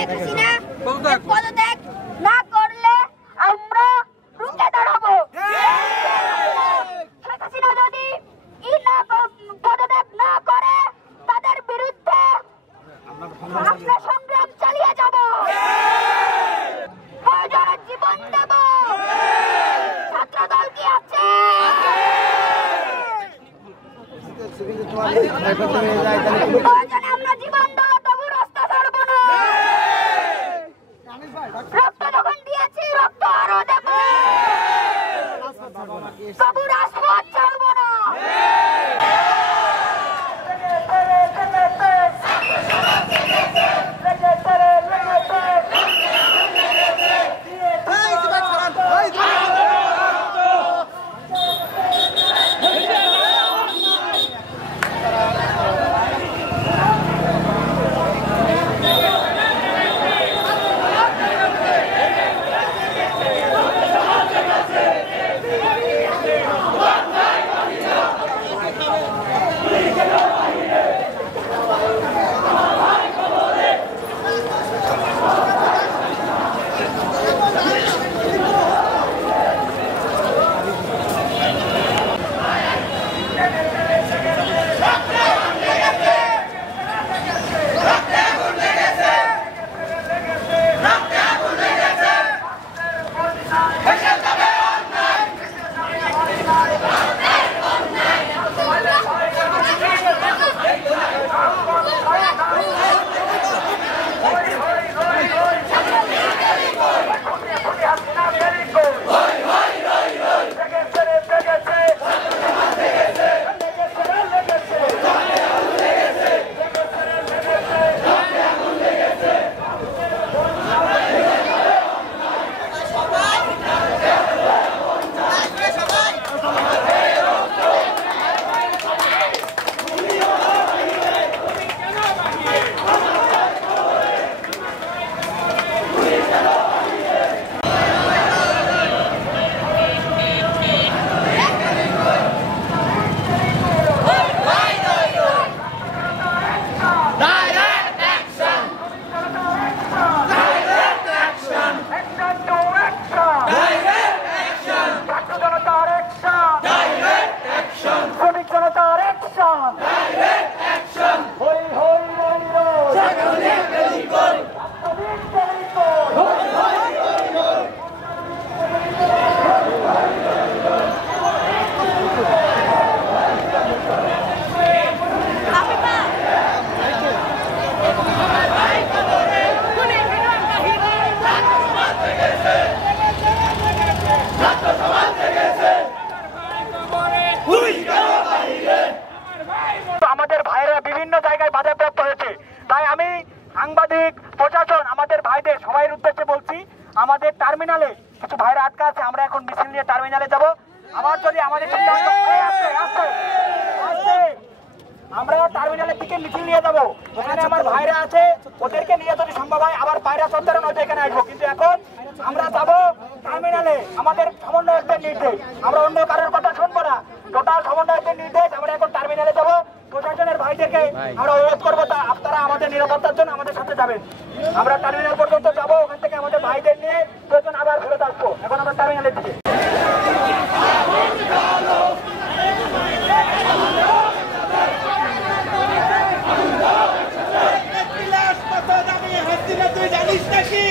শেখ হাসিনা পদত্যাগ না করলে আমরা রুখে দাঁড়াবো। শেখ হাসিনা যদি পদত্যাগ না করে তাদের বিরুদ্ধে আমরা সংগ্রাম চালিয়ে যাব, প্রয়োজনে জীবন দেব। ছাত্রদল কি আছে? প্রয়োজনে আমরা জীবন দেব, তবু রাস্তা ছাড়ব না। রক্ত যখন দিয়েছি রক্ত আরো দেব, তবু রাজপথ ছাড়ব না। আমাদের ভাইরা বিভিন্ন জায়গায় বাধাপ্রাপ্ত হয়েছে, তাই আমি সাংবাদিক, প্রশাসন, আমাদের ভাইদের সবাই উদ্দেশ্যে বলছি, আমাদের টার্মিনালে কিছু ভাইরা আটকা আছে, আমরা এখন মিছিল নিয়ে টার্মিনালে যাব। আবার যদি আমাদের আমরা টার্মিনালের দিকে মিছিল নিয়ে যাবো, ওখানে আমার ভাইরা আছে, ওদেরকে নিয়ে যদি সম্ভব হয় আবার পায়রা চত্বরে নয়তো এখানে আসবো। কিন্তু এখন আমরা যাবো টার্মিনালে, আমাদের সমন্বয়কদের নির্দেশ, আমরা অন্য কারোর কথা শুনবো না, টোটাল সমন্বয়কদের নির্দেশ। আমরা এখন টার্মিনালে যাবো, প্রশাসনের ভাইদেরকে আমরা অনুরোধ করবো আপনারা আমাদের নিরাপত্তার জন্য আমাদের সাথে যাবেন। আমরা টার্মিনাল পর্যন্ত যাবো, ওখান থেকে আমাদের ভাইদের নিয়ে প্রয়োজন আবার ফেরত আসবো। এখন আমরা টার্মিনালের দিকে তুই জানিস নাকি?